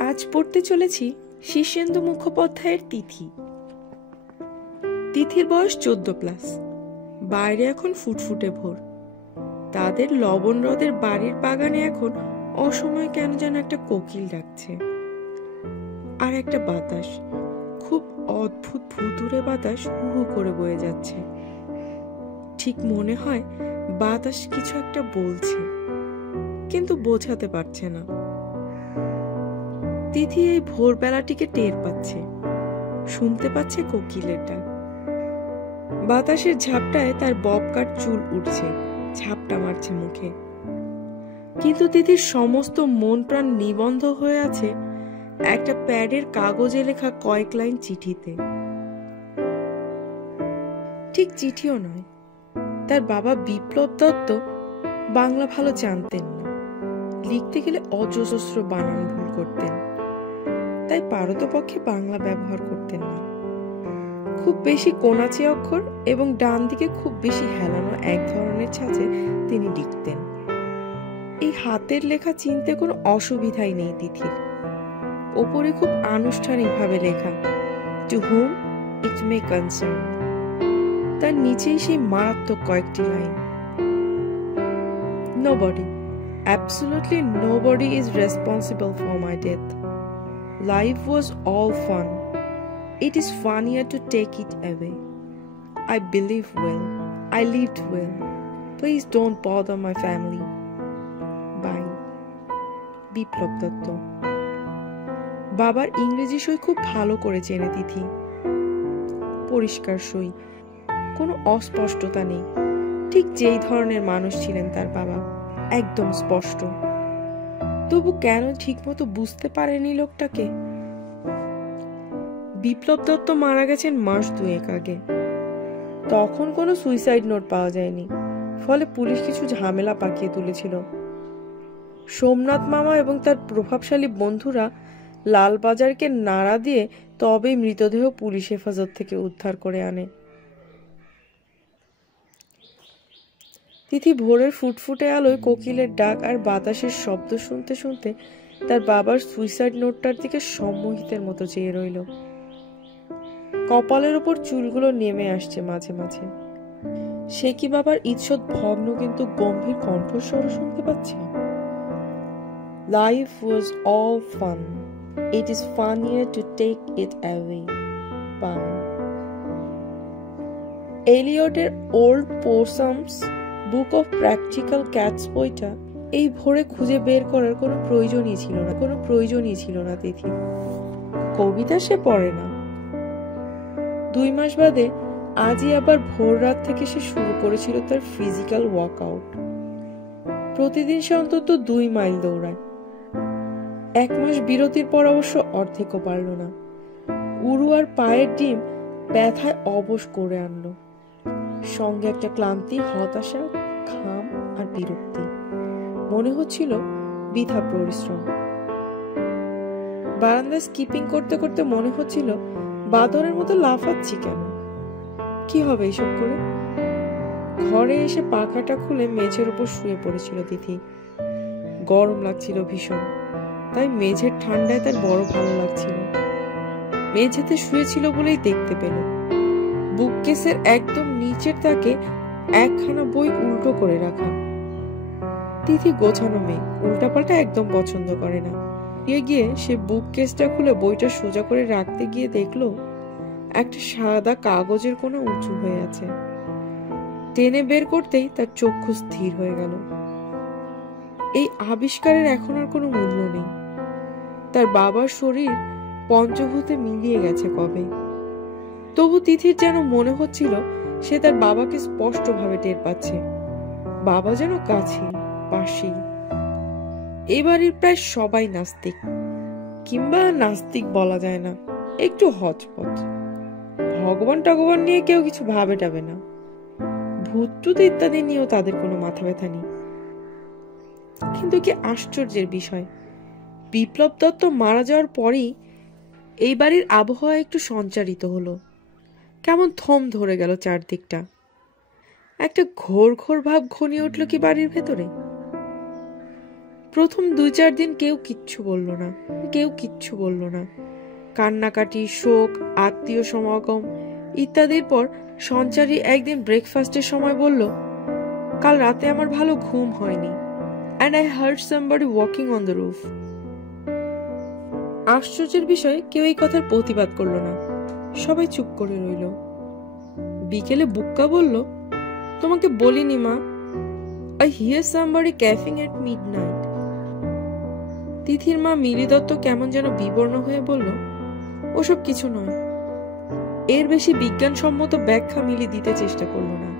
আজ পড়তে চলেছি শীর্ষেন্দু মুখোপাধ্যায়ের তিথি। তিথির বয়স 14+। বাইরে এখন ফুটফুটে ভোর। তাদের লবণ হ্রদের বাড়ির বাগানে এখন অসময়ে কেন যেন একটা কোকিল ডাকছে, আর একটা বাতাস, খুব অদ্ভুত ভুতুড়ে বাতাস হু হু করে বয়ে যাচ্ছে। ঠিক মনে হয় বাতাস কিছু একটা বলছে, কিন্তু বোঝাতে পারছে না। তিথি এই ভোরবেলাটিকে টের পাচ্ছে, শুনতে পাচ্ছে কোকিলের ডাক। বাতাসের ঝাপটায় তার ববকাট চুল উঠছে, ঝাপটা মারছে মুখে। কিন্তু তিথির সমস্ত মন প্রাণ নিবন্ধ হয়ে আছে একটা প্যাডের কাগজে লেখা কয়েক লাইন চিঠিতে। ঠিক চিঠিও নয়, তার বাবা বিপ্লব দত্ত বাংলা ভালো জানতেন না, লিখতে গেলে অজস্র বানান ভুল করতেন, তাই পারতপক্ষে বাংলা ব্যবহার করতেন না। খুব বেশি কোনাচে অক্ষর এবং ডান দিকে খুব বেশি হেলানো এক ধরনের ছাঁচে তিনি লিখতেন। এই হাতের লেখা চিনতে কোনো অসুবিধাই নেই তিথির। ওপরে খুব আনুষ্ঠানিকভাবে লেখা, টু হুম ইট মে কনসার্ন। তার নিচেই সেই মারাত্মক কয়েকটি line, nobody, absolutely nobody is responsible for my death. Life was all fun. It is funnier to take it away. I believe well. I lived well. Please don't bother my family. Bye. বিপ্লব দত্ত। বাবার ইংরেজি সই খুব ভালো করে চেনে তিথি। পরিষ্কার সই, কোনো অস্পষ্টতা নেই। ঠিক যেই ধরনের মানুষ ছিলেন তার বাবা, একদম স্পষ্ট। তবু কেন ঠিকমতো বুঝতে পারেনি লোকটাকে? বিপ্লব দত্ত মারা গেছেন মাস 2 আগে। তখন কোনো সুইসাইড নোট পাওয়া যায়নি, ফলে পুলিশ কিছু ঝামেলা পাকিয়ে তুলেছিল। সোমনাথ মামা এবং তার প্রভাবশালী বন্ধুরা লালবাজারকে নাড়া দিয়ে তবেই মৃতদেহ পুলিশ হেফাজত থেকে উদ্ধার করে আনে। তিথি ভোরের ফুটফুটে আলোয় কোকিলের ডাক আর বাতাসের শব্দ শুনতে শুনতে তার বাবার সুইসাইড নোটটার দিকে সম্মোহিতের মতো চেয়ে রইল। কপালের উপর চুলগুলো নেমে আসছে মাঝে মাঝে। সে কি বাবার ঈষৎ ভগ্ন কিন্তু গম্ভীর কণ্ঠস্বর শুনতে পাচ্ছে? Life was all fun. It is funnier to take it away. Bye. এলিয়টের old possum's book of practical cats বইটা এই ভোরে খুঁজে বের করার কোনো প্রয়োজনই ছিল না তিথি। কবিতা সে পড়ে না। 2 মাস বাদে আজই আবার ভোর রাত থেকে সে শুরু করেছিল তার ফিজিক্যাল ওয়ার্কআউট। প্রতিদিন সে অন্তত 2 মাইল দৌড়ায়। 1 মাস বিরতির পর অবশ্য অর্ধেকও পারল না। উরু আর পায়ের ডিম ব্যথায় অবশ করে আনলো, সঙ্গে একটা ক্লান্তি, হতাশা, ঘাম আর বিরক্তি। মনে হচ্ছিল বৃথা পরিশ্রম। বারান্দায় স্কিপিং করতে করতে মনে হচ্ছিল বাদরের মতো লাফাচ্ছি কেন, কি হবে এসব করে। ঘরে এসে পাখাটা খুলে মেঝের উপর শুয়ে পড়েছিল তিথি। গরম লাগছিল ভীষণ, তাই মেঝের ঠান্ডায় তার বড় ভালো লাগছিল। মেঝেতে শুয়েছিল বলেই দেখতে পেল বুককেসের একদম নিচের তাকে একখানা বই উল্টো করে রাখা। তিথি গোছানো মেয়ে, উল্টাপাল্টা একদম পছন্দ করে না। গিয়ে সে বুককেসটা খুলে বইটা সোজা করে রাখতে গিয়ে দেখলো একটা সাদা কাগজের কোণা উঁচু হয়ে আছে। টেনে বের করতেই তার চক্ষু স্থির হয়ে গেল। এই আবিষ্কারের এখন আর কোনো মূল্য নেই। তার বাবার শরীর পঞ্চভূতে মিলিয়ে গেছে কবে। তবু তিথির যেন মনে হচ্ছিল সে তার বাবাকে স্পষ্টভাবে টের পাচ্ছে। বাবা যেন কাছেই, পাশেই। এই বাড়ির প্রায় সবাই নাস্তিক, কিংবা নাস্তিক বলা যায় না, একটু হচপচ। ভগবান টগবান নিয়ে কেউ কিছু ভাবে টাবে না। ভূত টুত ইত্যাদি নিয়েও তাদের কোনো মাথা ব্যথা নেই। কিন্তু কি আশ্চর্যের বিষয়, বিপ্লব দত্ত মারা যাওয়ার পরই এই বাড়ির আবহাওয়া একটু সঞ্চারিত হলো। কেমন থম ধরে গেল চারদিকটা। একটা ঘোর ঘোর ভাব ঘনিয়ে উঠল কি বাড়ির ভেতরে। প্রথম 2-4 দিন কেউ কিচ্ছু বলল না। কান্নাকাটি, শোক, আত্মীয় সমাগম ইত্যাদির পর সঞ্চারী একদিন ব্রেকফাস্টের সময় বলল, কাল রাতে আমার ভালো ঘুম হয়নি, and I heard somebody walking on the roof. আশ্চর্যের বিষয় কেউ এই কথার প্রতিবাদ করলো না, সবাই চুপ করে রইল। বিকেলে বুক্কা বলল, তোমাকে বলিনি মা, I hear somebody coughing at midnight. তিথির মা মিলি দত্ত কেমন যেন বিবর্ণ হয়ে বলল, ওসব কিছু নয়। এর বেশি বিজ্ঞানসম্মত ব্যাখ্যা মিলি দিতে চেষ্টা করল না।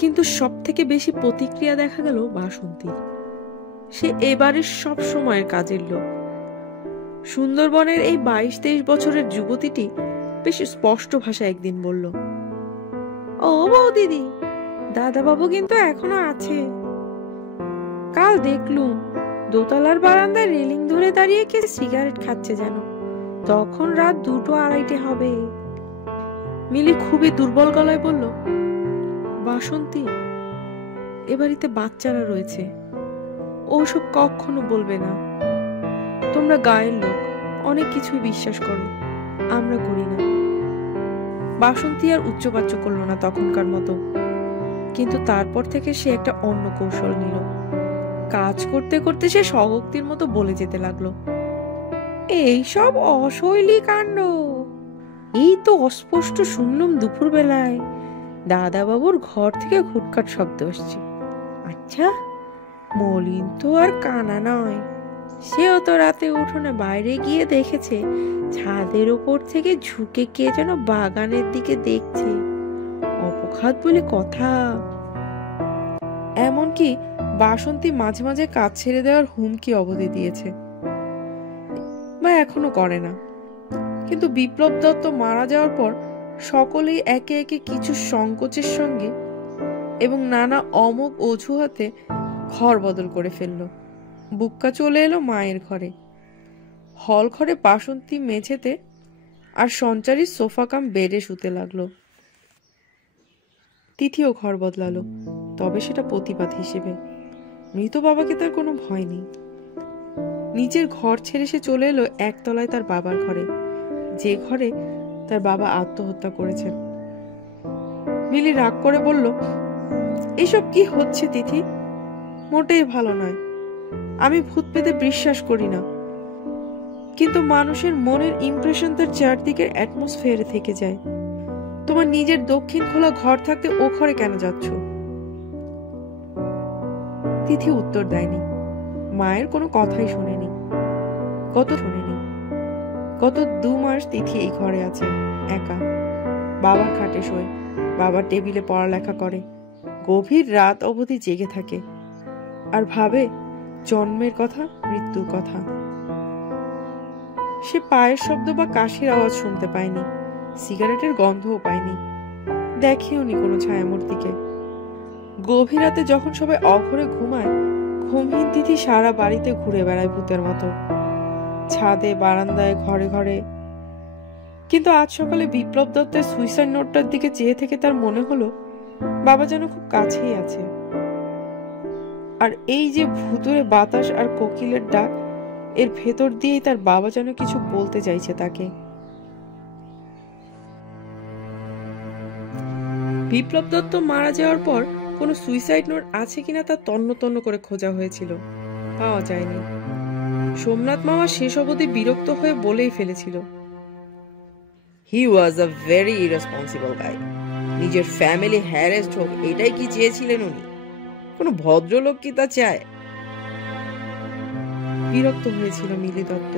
কিন্তু সব থেকে বেশি প্রতিক্রিয়া দেখা গেল বাসন্তীর। সে এবারের সব সময়ের কাজের লোক। সুন্দরবনের এই 22-23 বছরের যুবতীটি বেশ স্পষ্ট ভাষায় একদিন বলল, ও বৌদিদি, দাদাবাবু কিন্তু এখনো আছে। কাল দেখলুম দোতলার বারান্দায় রেলিং ধরে দাঁড়িয়ে কে সিগারেট খাচ্ছে যেন। তখন রাত 2-2:30 হবে। মিলি খুবই দুর্বল গলায় বলল, বাসন্তী, এ বাড়িতে বাচ্চারা রয়েছে, ওসব কখনো বলবে না। তোমরা গায়ের লোক, অনেক কিছুই বিশ্বাস করো, আমরা করি না। বাসন্তী আর উচ্চবাচ্য করল না তখনকার মতো, কিন্তু তারপর থেকে সে একটা অন্য কৌশল নিল। কাজ করতে করতে সে স্বগক্তির মতো বলে যেতে লাগলো, এই সব অশৈলী কাণ্ড। এই তো অস্পষ্ট শুনলাম দুপুর বেলায় দাদাবাবুর ঘর থেকে খুটখাট শব্দ আসছে। আচ্ছা, মলিন তো আর কানা নয়, সেও তো রাতে উঠোনে বাইরে গিয়ে দেখেছে ছাদের উপর থেকে ঝুঁকে কে যেন বাগানের দিকে দেখছে। অপঘাত বলে কথা। এমনকি বাসন্তী মাঝে মাঝে কাজ ছেড়ে দেওয়ার হুমকি অবধি দিয়েছে, বা এখনো করে না। কিন্তু বিপ্লব দত্ত মারা যাওয়ার পর সকলেই একে একে কিছু সংকোচের সঙ্গে এবং নানা অমোঘ অজুহাতে ঘর বদল করে ফেলল। বুক্কা চলে এলো মায়ের ঘরে, হল ঘরে বাসন্তী মেঝেতে আর সঞ্চারী সোফা কাম বেডে শুতে লাগলো। তিথিও ঘর বদলালো, তবে সেটা প্রতিবাদ হিসেবে। মৃত বাবাকে তার কোনো ভয় নেই। নিজের ঘর ছেড়ে সে চলে এলো একতলায় তার বাবার ঘরে, যে ঘরে তার বাবা আত্মহত্যা করেছেন। মিলি রাগ করে বলল, এসব কি হচ্ছে তিথি? মোটেই ভালো নয়। আমি ভূত পেতে বিশ্বাস করি না, কিন্তু মানুষের মনের ইমপ্রেশন তার চারদিকের অ্যাটমসফিয়ারে থেকে যায়। তোমার নিজের দক্ষিণ খোলা ঘর থাকতে ও ঘরে কেন যাচ্ছ? তিথি উত্তর দেয়নি। মায়ের কোনো কথাই শোনেনি। গত 2 মাস তিথি এই ঘরে আছে একা। বাবার খাটে শোয়, বাবার টেবিলে পড়ালেখা করে, গভীর রাত অবধি জেগে থাকে আর ভাবে জন্মের কথা, মৃত্যুর কথা। সে পায়ের শব্দ বা কাশির আওয়াজ শুনতে পায়নি, সিগারেটের গন্ধও পায়নি, দেখেওনি কোনো ছায়ামূর্তিকে। গভীর রাতে যখন সবাই অঘরে ঘুমায়, ঘুমহীন তিথি সারা বাড়িতে ঘুরে বেড়ায় ভূতের মতো, ছাদে, বারান্দায়, ঘরে ঘরে। কিন্তু আজ সকালে বিপ্লব দত্তের সুইসাইড নোটটার দিকে চেয়ে থেকে তার মনে হলো বাবা যেন খুব কাছেই আছে। আর এই যে ভুতুরে বাতাস আর কোকিলের ডাক, এর ভেতর দিয়েই তার বাবা যেন কিছু বলতে চাইছে তাকে। বিপ্লব দত্ত মারা যাওয়ার পর কোনো সুইসাইড নোট আছে কিনা তা তন্ন তন্ন করে খোঁজা হয়েছিল, পাওয়া যায়নি। সোমনাথ মামা শেষ অবধি বিরক্ত হয়ে বলেই ফেলেছিল, হি ওয়াজ আ ভেরি ইরেসপন্সিবল গাই। নিজের ফ্যামিলি হ্যারেস্ট হোক, এটাই কি চেয়েছিলেন উনি? কোনো ভদ্রলোক কি তা চায়? বিরক্ত হয়েছিল মিলি দত্ত,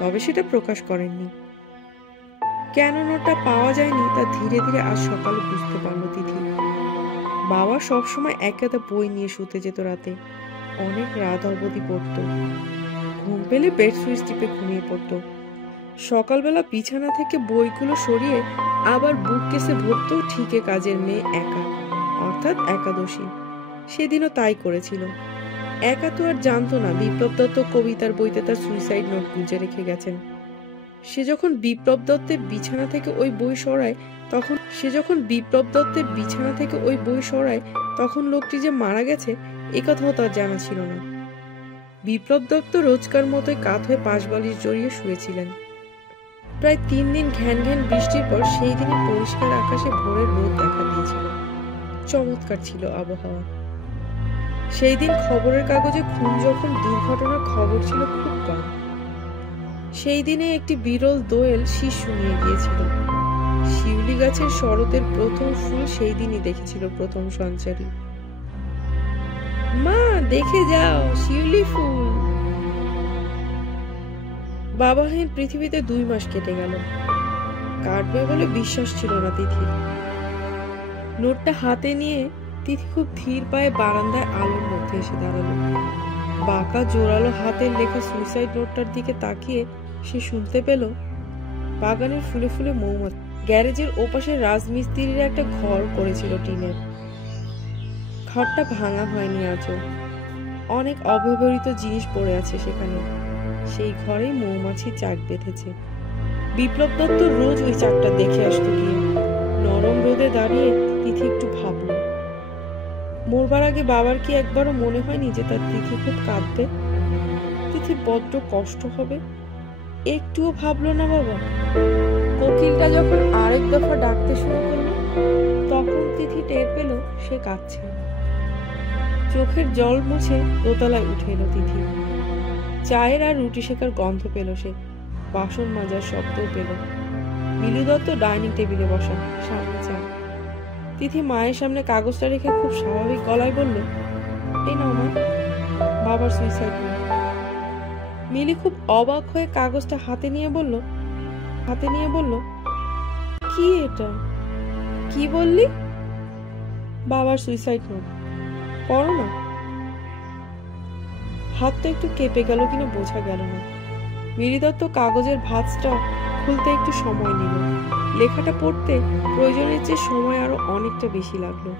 তবে সেটা প্রকাশ করেননি। কেন নোটটা পাওয়া যায়নি তা ধীরে ধীরে আজ সকালে বুঝতে পারল তিথি। বাবা সবসময় একাদা বই নিয়ে শুতে যেত রাতে, অনেক রাত অবধি পড়ত। ঘুম পেলে বেড সুইচ টিপে ঘুমিয়ে পড়ত। সকালবেলা বিছানা থেকে বইগুলো সরিয়ে আবার বুক কেসে ভরত ঠিকে কাজের মেয়ে একা, অর্থাৎ একাদশী। সেদিনও তাই করেছিল। একা তো আর জানতো না বিপ্লব দত্ত কবিতার বইতে তার সুইসাইড নোট গুঁজে রেখে গেছেন। সে যখন বিপ্লব দত্তের বিছানা থেকে ওই বই সরায় তখন লোকটি যে মারা গেছে এ কথাও তার জানা ছিল না। বিপ্লব দত্ত রোজকার মতোই কাত হয়ে পাশ বালিশ জড়িয়ে শুয়েছিলেন। প্রায় 3 দিন ঘ্যান ঘ্যান বৃষ্টির পর সেই দিনই পরিষ্কার আকাশে ভোরের রোদ দেখা দিয়েছিল। চমৎকার ছিল আবহাওয়া। সেই দিন খবরের কাগজে খুন যখন দুর্ঘটনার খবর ছিল খুব কম। সেই দিনে একটি বিরল দোয়েল শিশু নিয়ে গিয়েছিল। শিউলি গাছের শরতের প্রথম ফুল সেই দিনই দেখেছিল প্রথম সঞ্চারী। মা, দেখে যাও শিউলি ফুল। বাবাহীন পৃথিবীতে 2 মাস কেটে গেল। কাটবে বলে বিশ্বাস ছিল না তিথির। নোটটা হাতে নিয়ে তিথি খুব ধীর পায়ে বারান্দায় আলোর মধ্যে এসে দাঁড়ালো। বাঁকা জোরালো হাতের লেখা সুইসাইড নোটটার দিকে তাকিয়ে সে শুনতে পেল বাগানের ফুলে ফুলে মৌমাছি। গ্যারেজের ওপাশে রাজমিস্ত্রিরা একটা ঘর করেছিল টিনের। ঘরটা ভাঙা হয়নি আজও। অনেক অব্যবহৃত জিনিস পড়ে আছে সেখানে। সেই ঘরেই মৌমাছি চাক বেঁধেছে। বিপ্লব দত্ত রোজ ওই চাকটা দেখে আসতো গিয়ে। নরম রোদে দাঁড়িয়ে তিথি একটু ভাবল, মরবার আগে বাবার কি একবারও মনে হয়নি যে তার তিথি খুব কাঁদবে, তিথি বড্ড কষ্ট হবে? একটুও ভাবলো না বাবা। কোকিলটা যখন আরেক দফা ডাকতে শুরু করলো তখন তিথি টের পেল সে কাঁদছে। চোখের জল মুছে দোতলায় উঠে এলো তিথি। চায়ের আর রুটি শেখার গন্ধ পেল সে। বাসন মাজার শব্দও পেল। মিলু দত্ত ডাইনিং টেবিলে বসা, সামনে চা। তিথি মায়ের সামনে কাগজটা রেখে খুব স্বাভাবিক গলায় বলল, এই নাও মা, বাবার সুইসাইড নোট। মিলি খুব অবাক হয়ে কাগজটা হাতে নিয়ে বলল, কি এটা? কি বললি? বাবার সুইসাইড নোট, পড়ো না। হাতটা একটু কেঁপে গেল কিনা বোঝা গেল না। মিলি দত্ত কাগজের ভাঁজটা খুলতে একটু সময় নিল। লেখাটা পড়তে প্রয়োজনের চেয়ে সময় আরো অনেকটা বেশি লাগলো।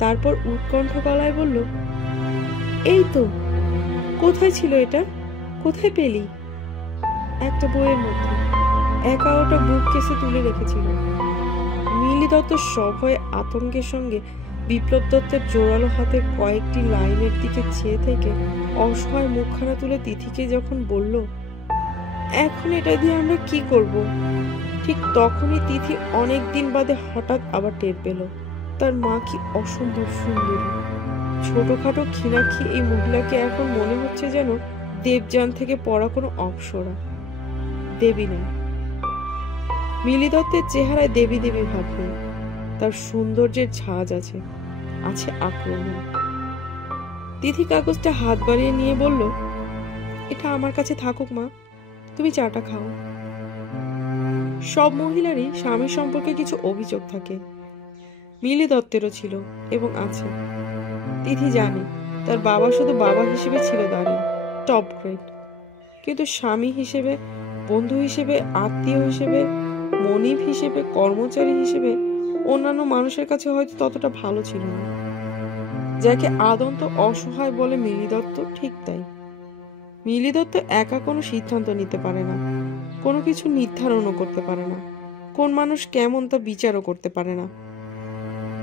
তারপর উৎকণ্ঠ গলায় বলল, এই তো, কোথায় ছিল এটা? কোথায় পেলি? একটা বইয়ের মধ্যে। একা ওটা বুক কেসে তুলে রেখেছিল। মিলি দত্ত সভয়ে আতঙ্কের সঙ্গে বিপ্লব দত্তের জোরালো হাতের কয়েকটি লাইনের দিকে চেয়ে থেকে অসহায় মুখখানা তুলে তিথিকে যখন বলল, এখন এটা দিয়ে আমরা কি করব? ঠিক তখনই তিথি অনেক দিন বাদে হঠাৎ আবার টের পেল তার মা কি অসম্ভব সুন্দরী। ছোটখাটো ক্ষীণাক্ষী এই মহিলাকে এখন মনে হচ্ছে যেন দেবযান থেকে পড়া কোনো অপ্সরা। দেবী নয়। মিলি দত্তের চেহারায় দেবী দেবী ভাব নেই। তার সৌন্দর্যের ঝাঁজ আছে, আছে আক্রমণ। তিথি কাগজটা হাত বাড়িয়ে নিয়ে বলল, এটা আমার কাছে থাকুক মা, তুমি চাটা খাও। সব মহিলারই স্বামীর সম্পর্কে কিছু অভিযোগ থাকে। মিলি দত্তেরও ছিল এবং আছে। তিথি জানে তার বাবা শুধু বাবা হিসেবে ছিল দাঁড়িয়ে, টপ গ্রেড, কিন্তু স্বামী হিসেবে, বন্ধু হিসেবে, আত্মীয় হিসেবে, মনিব হিসেবে, কর্মচারী হিসেবে অন্যান্য মানুষের কাছে হয়তো ততটা ভালো ছিল না। যাকে আদন্ত অসহায় বলে মিলি দত্ত, ঠিক তাই। মিলি দত্ত একা কোনো সিদ্ধান্ত নিতে পারে না, কোনো কিছু নির্ধারণও করতে পারে না। কোন মানুষ কেমন তা বিচারও করতে পারে না।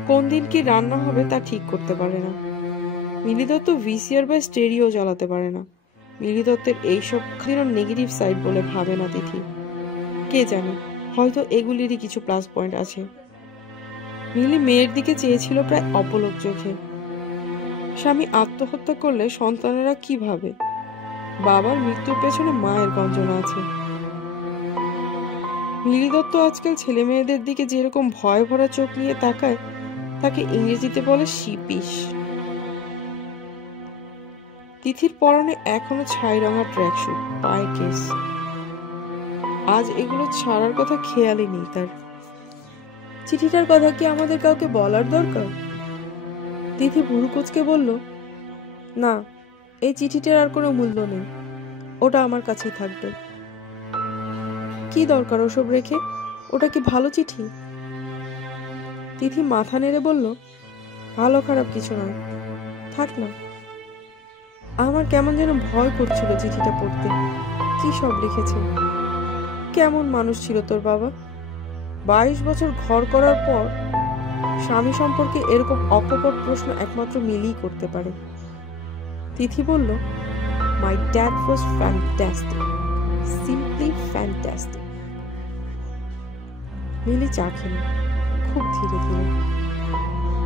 কোন দিন কি রান্না হবে তা ঠিক করতে পারে না। মিলি দত্ত ভিসিআর বা স্টেরিও জ্বালাতে পারে না। মিলি দত্তের এইসব নেগেটিভ সাইড বলে ভাবে না তিথি। কে জানে, হয়তো এগুলিরই কিছু প্লাস পয়েন্ট আছে। মিলি মেয়ের দিকে চেয়েছিল প্রায় অপলক চোখে। স্বামী আত্মহত্যা করলে সন্তানেরা কি ভাবে? বাবার মৃত্যুর পেছনে মায়ের গঞ্জনা আছে। মিলি দত্ত আজকাল ছেলে মেয়েদের দিকে যেরকম ভয় ভরা চোখ নিয়ে তাকায়, তাকে ইংরেজিতে বলে শিপিশ। তিথির পরনে এখনো ছাই রঙা ট্র্যাকস্যুট, পায়ে কেস। আজ এগুলো ছাড়ার কথা খেয়ালই নেই তার। চিঠিটার কথা কি আমাদের কাউকে বলার দরকার? তিথি ভুরু কুঁচকে বলল, না, এই চিঠিটার আর কোনো মূল্য নেই, ওটা আমার কাছেই থাকবে। কি দরকার ওসব রেখে? ওটা কি ভালো চিঠি? তিথি মাথা নেড়ে বলল, ভালো খারাপ কিছু নয়, থাক না। আমার কেমন যেন ভয় করছিল চিঠিটা পড়তে। কি সব লিখেছে? কেমন মানুষ ছিল তোর বাবা? 22 বছর ঘর করার পর স্বামী সম্পর্কে এরকম অকপট প্রশ্ন একমাত্র মিলিই করতে পারে। তিথি বলল, My dad was fantastic. Simply fantastic. মিলি চা খেলো খুব ধীরে ধীরে।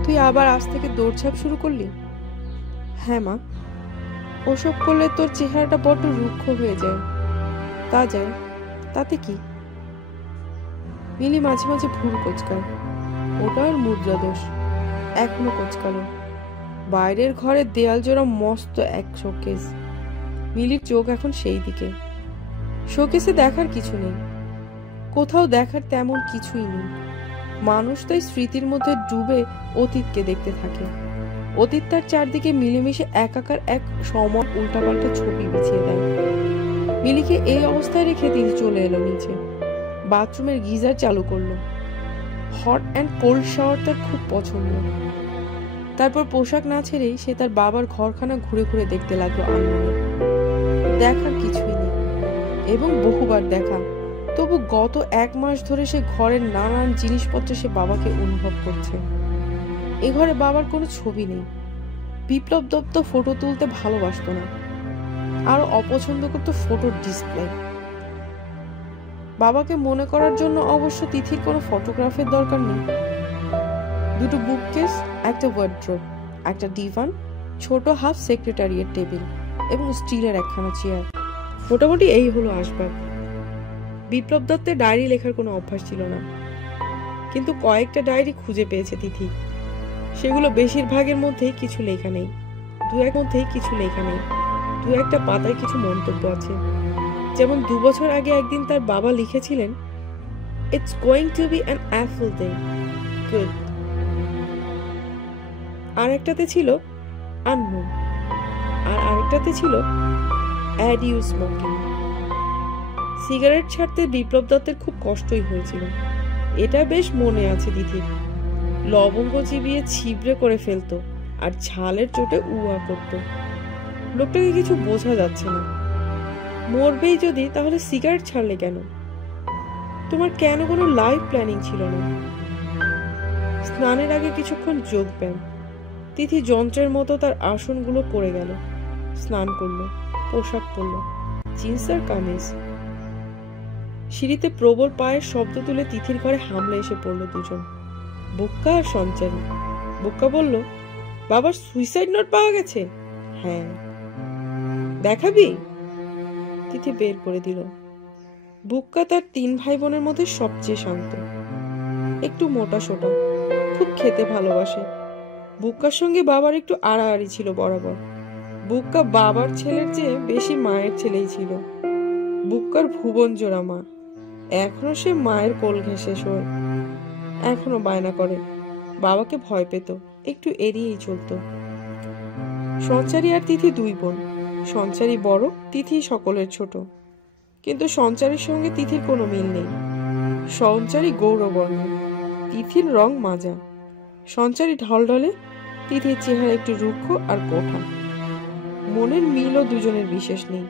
তুই আবার আজ থেকে দৌড়ঝাঁপ শুরু করলি? হ্যাঁ মা, ওসব করলে তোর চেহারাটা বড্ড রুক্ষ হয়ে যায়। তা যায়, তাতে কি? মিলি মাঝে মাঝে ভুল কোচকায়। ওটা আর মুদ্রা দোষ, এখনো কোচকালো। বাইরের ঘরের দেয়াল জোড়া মস্ত এক শোকেস। মিলির চোখ এখন সেই দিকে। শোকেসে দেখার কিছু নেই, কোথাও দেখার তেমন কিছুই নেই। মানুষ তাই স্মৃতির মধ্যে ডুবে অতীতকে দেখতে থাকে। অতীত তার চারদিকে মিলেমিশে একাকার এক সময় উল্টাপাল্টা ছবি বিছিয়ে দেয়। মিলিকে এই অবস্থায় রেখে তিনি চলে এলো নিচে। বাথরুমের গিজার চালু করলো। হট অ্যান্ড কোল্ড শাওয়ার তার খুব পছন্দ। তারপর পোশাক না ছেড়েই সে তার বাবার ঘরখানা ঘুরে ঘুরে দেখতে লাগলো আনমনে। দেখার কিছুই নেই, এবং বহুবার দেখা। তবু গত 1 মাস ধরে সে ঘরের নানান জিনিসপত্র সে বাবাকে অনুভব করছে। এ ঘরে বাবার কোনো ছবি নেই। বিপ্লব দত্ত ফটো তুলতে ভালোবাসত না, আরো অপছন্দ করত ফটোর ডিসপ্লে। বাবাকে মনে করার জন্য অবশ্য তিথির কোনো ফটোগ্রাফের দরকার নেই। দুটো বুককেস, একটা ওয়ার্ড্রোব, একটা ডিভান, ছোট হাফ সেক্রেটারিয়েট টেবিল এবং স্টিলের একখানা চেয়ার। মোটামুটি এই হলো আসবাব। বিপ্লব দত্তের ডায়েরি লেখার কোনো অভ্যাস ছিল না, কিন্তু কয়েকটা ডায়েরি খুঁজে পেয়েছে তিথি। সেগুলো বেশিরভাগের মধ্যেই কিছু লেখা নেই, দু একটা পাতায় কিছু মন্তব্য আছে। যেমন 2 বছর আগে একদিন তার বাবা লিখেছিলেন, it's going to be an apple day, good. আর একটাতে ছিল আননোন, আর আরেকটাতে ছিল অ্যাডিউ স্মোকিং। সিগারেট ছাড়তে বিপ্লব দত্তের খুব কষ্টই হয়েছিল, এটা বেশ মনে আছে তিথির। লবঙ্গ চিবিয়ে ছিবড়ে করে ফেলতো আর ঝালের চোটে উয়া করত। লোকটাকে কিছু বোঝা যাচ্ছে না। মরবেই যদি, তাহলে সিগারেট ছাড়লে কেন? তোমার কেন কোনো লাইফ প্ল্যানিং ছিল না? স্নানের আগে কিছুক্ষণ যোগ ব্যায়াম। তিথি যন্ত্রের মতো তার আসনগুলো করে গেল। স্নান করলো, পোশাক পরলো, জিন্স আর কামিজ। সিঁড়িতে প্রবল পায়ের শব্দ তুলে তিথির ঘরে হামলে এসে পড়লো দুজন, বুক্কা আর সঞ্চারী। বুক্কা বলল, বাবার সুইসাইড নোট পাওয়া গেছে। হ্যাঁ, দেখাবি? তিথি বের করে দিল। বুক্কা তার 3 ভাই বোনের মধ্যে সবচেয়ে শান্ত, একটু মোটা সোটা, খুব খেতে ভালোবাসে। বুক্কার সঙ্গে বাবার একটু আড়াআড়ি ছিল বরাবর। বুক্কা বাবার ছেলের চেয়ে বেশি মায়ের ছেলেই ছিল। বুক্কার ভুবন জোড়া মা, এখনো সে মায়ের কোল ঘেঁষে শোয়। এখনো বায়না করে, বাবাকে ভয় পেত, একটু এড়িয়েই চলতো। সঞ্চারী আর তিথি 2 বোন। সঞ্চারী বড়, তিথি সকলের ছোট। কিন্তু সঞ্চারীর সঙ্গে তিথির কোনো মিল নেই। সঞ্চারী গৌরবর্ণ, তিথির রং মাজা। সঞ্চারী ঢলঢলে, তিথির চেহারা একটু রুক্ষ আর কোঠা। মনের মিলও দুজনের বিশেষ নেই।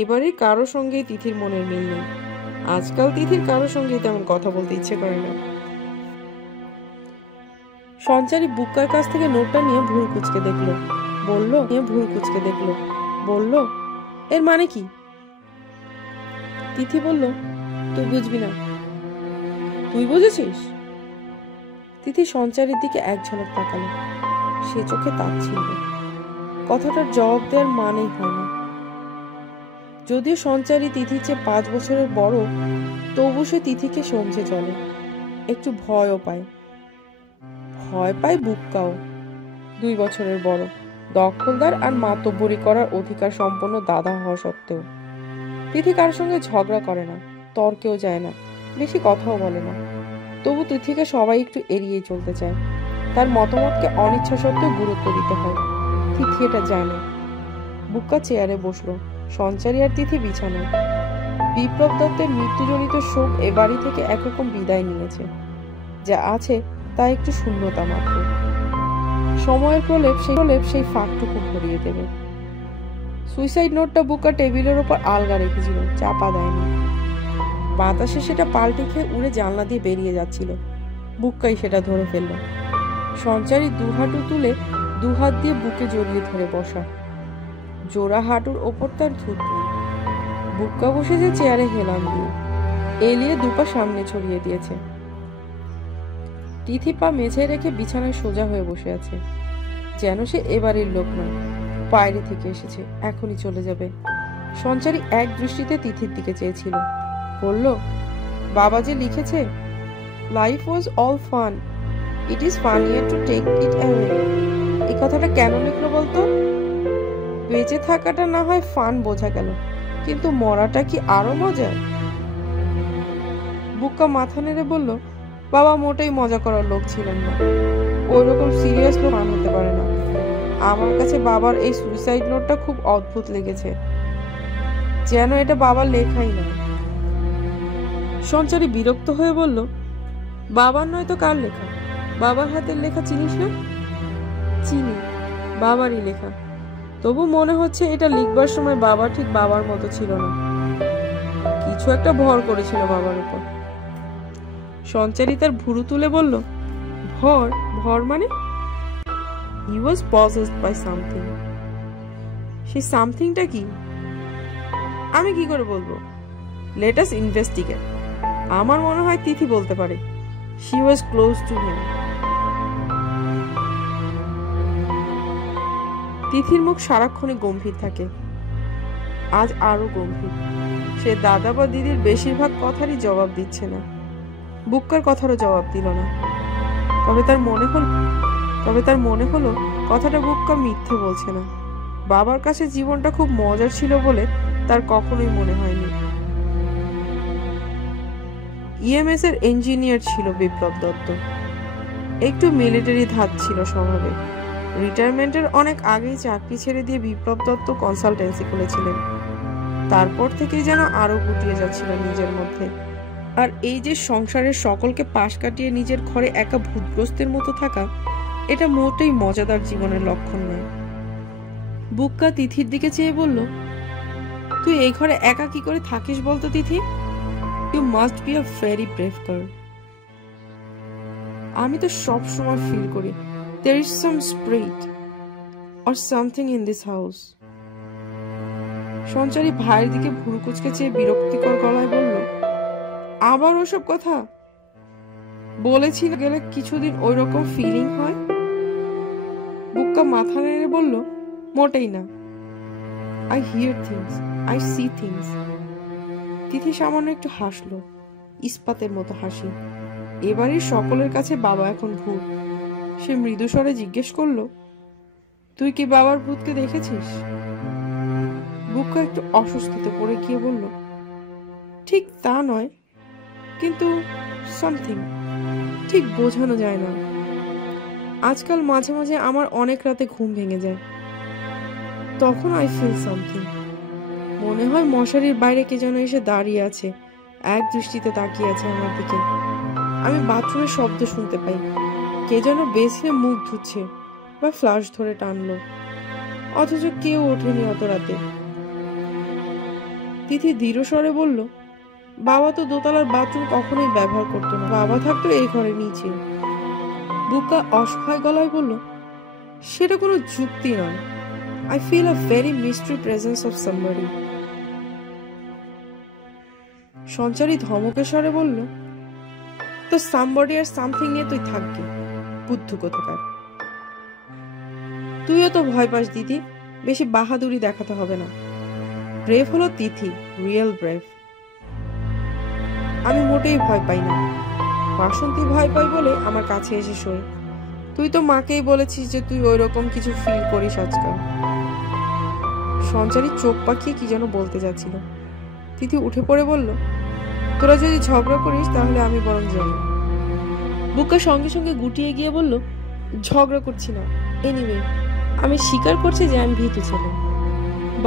এবারে কারো সঙ্গেই তিথির মনের মিল নেই। আজকাল তিথির কারো সঙ্গেই তেমন কথা বলতে ইচ্ছে করে না। সঞ্চারী বুক্কার কাছ থেকে নোটটা নিয়ে ভুল কুচকে দেখলো, বলল, এর মানে কি? তিথি বলল, তুই বুঝবি না। তুই বুঝেছিস? তিথি সঞ্চারীর দিকে এক ঝলক তাকালো। সে চোখে তাপ ছিল। কথাটার জবাব দেওয়ার মানেই হয় না। যদিও সঞ্চারী তিথির চেয়ে 5 বছরের বড়, তবু সে তিথিকে সমঝে চলে। একটু ভয়ও পায়। বুক্কাও 2 বছরের বড়, দখলদার আর মাতব্বরি করার অধিকার সম্পন্ন দাদা হওয়া সত্ত্বেও। তিথি কারোর সঙ্গে ঝগড়া করে না, তর্কেও যায় না, বেশি কথাও বলে না। তবু তিথিকে সবাই একটু এড়িয়ে চলতে চায়। তার মতামতকে অনিচ্ছা সত্ত্বেও গুরুত্ব দিতে হয়। তিথি এটা জানে। বুক্কা চেয়ারে বসলো, সঞ্চারী আর তিথি বিছানায়। বিপ্লব দত্তের মৃত্যুজনিত শোক এ বাড়ি থেকে একরকম বিদায় নিয়েছে। যা আছে তা একটু শূন্যতা মাত্র। সময়ের প্রলেপ সেই ফাঁকটুকু ভরিয়ে দেবে। সুইসাইড নোটটা বুক্কা টেবিলের ওপর আলগা রেখেছিল, চাপা দেয়নি। বাতাসে সেটা পাল্টে খেয়ে উড়ে জানলা দিয়ে বেরিয়ে যাচ্ছিল। বুক্কাই সেটা ধরে ফেলল। সঞ্চারী 2 হাঁটু তুলে 2 হাত দিয়ে বুকে জড়িয়ে ধরে বসা। জোড়া হাঁটুর ওপর তার ধুতি। বুক্কা বসেছে চেয়ারে হেলান দিয়ে, এলিয়ে দুপা সামনে ছড়িয়ে দিয়েছে। তিথি পা মেঝে রেখে বিছানায় সোজা হয়ে বসে আছে, যেন সে এবারের লোক নয়, বাইরে থেকে এসেছে, এখনই চলে যাবে। সঞ্চারী এক দৃষ্টিতে তিথির দিকে চেয়েছিল, বলল, বাবা যে লিখেছে, life was all fun, it is funnier to take it away, এই কথাটা কেন লিখলো বলতো? বেঁচে থাকাটা না হয় ফান বোঝা গেল, কিন্তু মরাটা কি আরো মজার? বুক্কা মাথা নেড়ে বলল, বাবা মোটেই মজা করার লোক ছিলেন না, ওইরকম সিরিয়াস লোক হতে পারে না। আমার কাছে বাবার এই সুইসাইড নোটটা খুব অদ্ভুত লেগেছে, যেন এটা বাবার লেখাই না। সঞ্চারী বিরক্ত হয়ে বলল, বাবার নয় তো কার লেখা? বাবার হাতের লেখা চিনিস না? চিনি, বাবারই লেখা, তবু মনে হচ্ছে এটা লিখবার সময় বাবা ঠিক বাবার মতো ছিল না, কিছু একটা ভর করেছিল বাবার উপর। সঞ্চারী তার ভুরু তুলে বলল, ভর? ভর মানে? He was possessed by something. সেই সামথিংটা কি? আমি কি করে বলবো? Let us investigate. আমার মনে হয় তিথি বলতে পারে। She was close to him. তিথির মুখ সারাক্ষণই গম্ভীর থাকে, আজ আরো গম্ভীর। সে দাদা বা দিদির বেশিরভাগ কথারই জবাব দিচ্ছে না, বুক্কার কথারও জবাব দিল না। তবে তার মনে হলো কথাটা বুক্কা মিথ্যে বলছে না। বাবার কাছে জীবনটা খুব মজার ছিল বলে তার কখনোই মনে হয়নি। ইএমএস এর ইঞ্জিনিয়ার ছিল বিপ্লব দত্ত, একটু মিলিটারি ধাত ছিল স্বভাবে। রিটায়ারমেন্টের অনেক আগেই চাকরি ছেড়ে দিয়ে বিপ্লব দত্ত কনসালটেন্সি খুলেছিলেন। তারপর থেকেই যেন আরো গুটিয়ে যাচ্ছিল নিজের মধ্যে। আর এই যে সংসারের সকলকে পাশ কাটিয়ে নিজের ঘরে একা ভূতগ্রস্তের মতো থাকা, এটা মোটেই মজাদার জীবনের লক্ষণ নয়। বুক্কা তিথির দিকে চেয়ে বলল, তুই এই ঘরে একা কি করে থাকিস বলতো Tithi? You must be a very brave girl. আমি তো সব সময় ফিল করি there is some spirit or something in this house. সঞ্চারী ভাইয়ের দিকে ভুরু কুচকে চেয়ে বিরক্তিকর গলায় বলল, আবার ওসব কথা বলেছি গেলে কিছুদিন ওই রকম ফিলিং হয়? বুক্কা মাথা নেড়ে বলল, মোটেই না। I hear things, I see things. তিথি সামান্য একটু হাসলো, ইস্পাতের মতো হাসি। এবারে সকলের কাছে বাবা এখন ভূত। সে মৃদু স্বরে জিজ্ঞেস করলো, তুই কি বাবার ভূতকে দেখেছিস? বুক্কা একটু অস্বস্তিতে পড়ে গিয়ে বলল, ঠিক তা নয়, কিন্তু সামথিং, ঠিক বোঝানো যায় না। আজকাল মাঝে মাঝে আমার অনেক রাতে ঘুম ভেঙে যায়, তখন আই ফিল সামথিং। মনে হয় মশারির বাইরে কে যেন এসে দাঁড়িয়ে আছে, এক দৃষ্টিতে তাকিয়ে আছে আমার দিকে। আমি বাথরুমের শব্দ শুনতে পাই, কে যেন বেসিনে মুখ ধুচ্ছে বা ফ্লাশ ধরে টানলো, অথচ কেউ ওঠেনি অত রাতে। তিথি দৃঢ় স্বরে বলল, বাবা তো দোতলার বাথরুম কখনোই ব্যবহার করতো না, বাবা থাকতো এই ঘরে নিচে। বুক্কা অসহায় গলায় বলল, সেটা কোনো যুক্তি নয়। I feel a very mystery presence of somebody. সঞ্চারী ধমকে স্বরে বলল, তো সামবডি আর সামথিং নিয়ে তুই থাকবি, বুদ্ধু কোথাকার। তুইও তো ভয় পাস দিদি, বেশি বাহাদুরি দেখাতে হবে না। ব্রেভ হলো তিথি, রিয়েল ব্রেভ। আমি মোটেই ভয় পাই না, বাসন্তী ভয় পাই বলে আমার কাছে এসে শোয়। তুই তো মাকেই বলেছিস যে তুই ওই রকম কিছু ফিল করিস আজকাল। সঞ্চারী চোখ পাকিয়ে কি যেন বলতে যাচ্ছিল। তিথি উঠে পড়ে বলল, তোরা যদি ঝগড়া করিস তাহলে আমি বরং যাই। বুক্কা সঙ্গে সঙ্গে গুটিয়ে গিয়ে বলল, ঝগড়া করছি না, এনিওয়ে আমি স্বীকার করছি যে আমি ভীতু ছিলাম।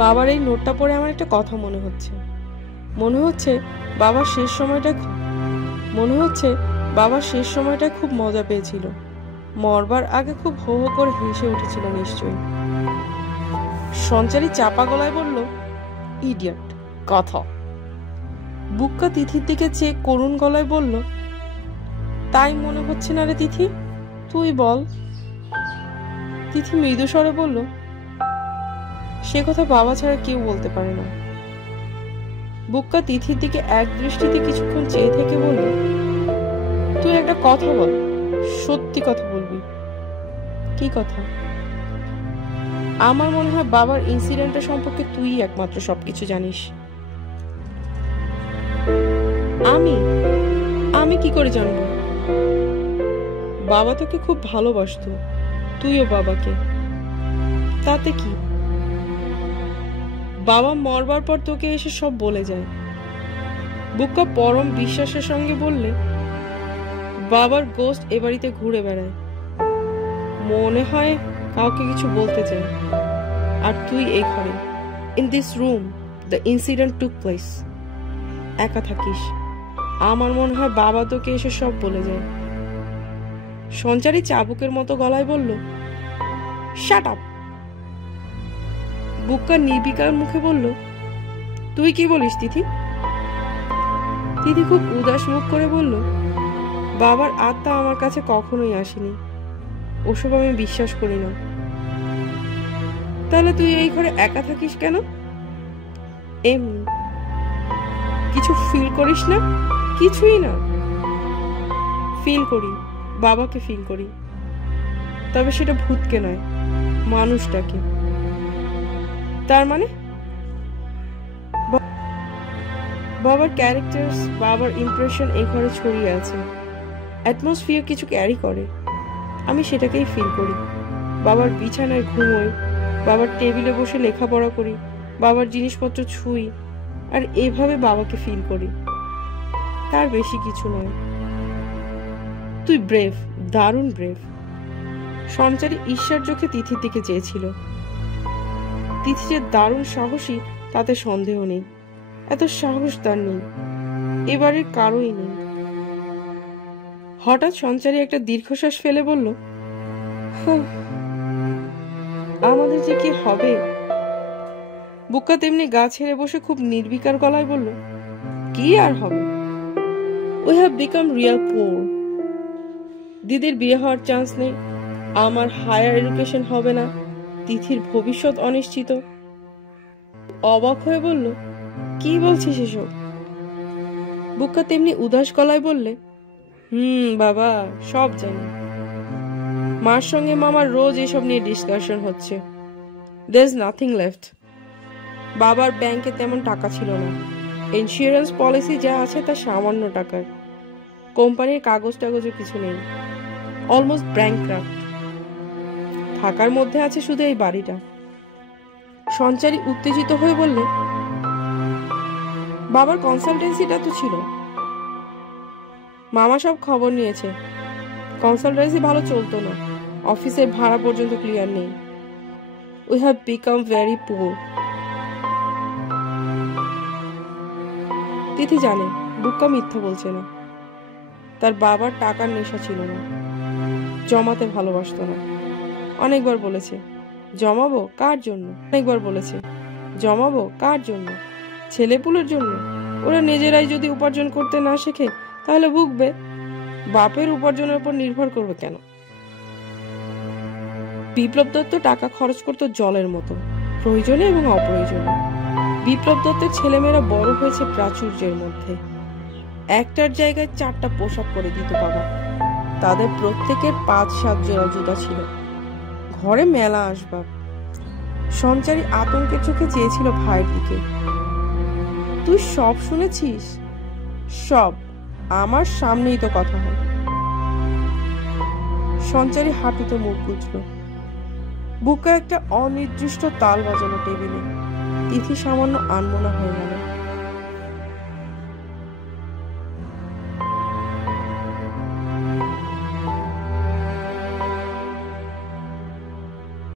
বাবার এই নোটটা পড়ে আমার একটা কথা মনে হচ্ছে বাবার শেষ সময়টা খুব মজা পেয়েছিল, মরবার আগে খুব হো হো করে হেসে উঠেছিল নিশ্চয়ই। সঞ্চারী চাপা গলায় বলল, ইডিয়ট কথা। বুক্কা তিথির দিকে চেয়ে করুণ গলায় বলল, তাই মনে হচ্ছে না রে তিথি, তুই বল। তিথি মৃদু স্বরে বলল, সে কথা বাবা ছাড়া কেউ বলতে পারে না। বুক্কা তিথির দিকে এক দৃষ্টিতে কিছুক্ষণ চেয়ে থেকে বলল, তুই একটা কথা বল, সত্যি কথা বলবি। কি কথা? আমার মনে হয় বাবার ইনসিডেন্টটা সম্পর্কে তুই একমাত্র সবকিছু জানিস। আমি কি করে জানবো? বাবা তোকে খুব ভালোবাসতো, তুইও বাবাকে। তাতে কি? বাবা মরবার পর তোকে এসে সব বলে যায়। বুক্কা পরম বিশ্বাসের সঙ্গে বললে, বাবার গোস্ট এ বাড়িতে ঘুরে বেড়ায়, মনে হয় কাউকে কিছু বলতে চায়। আর তুই এই ঘরে, in this room the incident took place, একা থাকিস। আমার মনে হয় বাবা তোকে এসে সব বলে যায়। সঞ্চারী চাবুকের মতো গলায় বলল, শাট আপ। বুক্কা নির্বিকার মুখে বলল, তুই কি বলিস তিথি? তিথি খুব উদাস মুখ করে বলল, বাবার আত্মা আমার কাছে কখনোই আসেনি, ওসব আমি বিশ্বাস করি না। তাহলে তুই এই ঘরে একা থাকিস কেন? এমনি। কিছু ফিল করিস না? কিছুই না। ফিল করি, বাবাকে ফিল করি, তবে সেটা ভূতকে নয়, মানুষটাকে। তার মানে বাবার ক্যারেক্টার, বাবার ইমপ্রেশন এই ঘরে ছড়িয়ে আছে, অ্যাটমসফিয়ার কিছু ক্যারি করে। আমি সেটাকেই ফিল করি। বাবার বিছানায় ঘুমোই, বাবার টেবিলে বসে লেখাপড়া করি, বাবার জিনিসপত্র ছুঁই, আর এভাবে বাবাকে ফিল করি। তার বেশি কিছু নয়। তুই ব্রেভ, দারুণ ব্রেভ। সঞ্চারী ঈর্ষার চোখে তিথির দিকে চেয়েছিল। তিথি যে দারুণ সাহসী তাতে সন্দেহ নেই। এত সাহস তার নেই, এবারে কারোই নেই। হঠাৎ সঞ্চারী একটা দীর্ঘশ্বাস ফেলে বলল, আমাদের যে কি হবে? বুক্কা তেমনি গা ছেড়ে বসে খুব নির্বিকার গলায় বলল, কি আর হবে? We have become real poor. দিদির বিয়ে হওয়ার চান্স নেই, আমার হায়ার এডুকেশন হবে না, তিথির ভবিষ্যৎ অনিশ্চিত। অবাক হয়ে বলল, কি বলছিস এসব? বুক্কা তেমনি উদাস গলায় বললে, বাবা সব জানি। মার সঙ্গে মামার রোজ এসব নিয়ে ডিসকাশন হচ্ছে। There is nothing left. বাবার ব্যাংকে তেমন টাকা ছিল না, ইন্স্যুরেন্স পলিসি যা আছে তা সামান্য টাকার, কোম্পানির কাগজ টাগজও কিছু নেই, অলমোস্ট ব্যাংকরাপ্ট। থাকার মধ্যে আছে শুধু এই বাড়িটা। সঞ্চারী উত্তেজিত হয়ে বললে, বাবার কনসালটেন্সিটা তো ছিল। মামা সব খবর নিয়েছে, কনসালটেন্সি ভালো চলতো না, অফিসের ভাড়া পর্যন্ত ক্লিয়ার নেই। We have become very poor. Tithi জানে বুক্কা মিথ্যা বলছে না। তার বাবার টাকার নেশা ছিল না, জমাতে ভালোবাসতো না। অনেকবার বলেছে, জমাবো কার জন্য? অনেকবার বলেছে, জমাবো কার জন্য? ছেলেপুলের জন্য। ওরা নিজেরাই যদি উপার্জন করতে না শেখে তাহলে ভুগবে, বাপের উপার্জনের উপর নির্ভর করবে কেন? বিপ্লব দত্ত টাকা খরচ করতো জলের মতো, প্রয়োজনে এবং অপ্রয়োজনে। বিপ্লব দত্তের ছেলেমেয়েরা বড় হয়েছে প্রাচুর্যের মধ্যে। একটার জায়গায় 4টা পোশাক করে দিত বাবা। তাদের প্রত্যেকের 5-7 জোড়া জুতা ছিল, ঘরে মেলা আসবাব। সঞ্চারী আতঙ্কের চোখে চেয়েছিল ভাইয়ের দিকে। তুই সব শুনেছিস? সব আমার সামনেই তো কথা হয়। সঞ্চারী হাঁটুতে মুখ গুজল। বুকে একটা অনির্দিষ্ট তাল বাজানো টেবিলে। তিথি সামান্য আনমনা হয়ে গেল।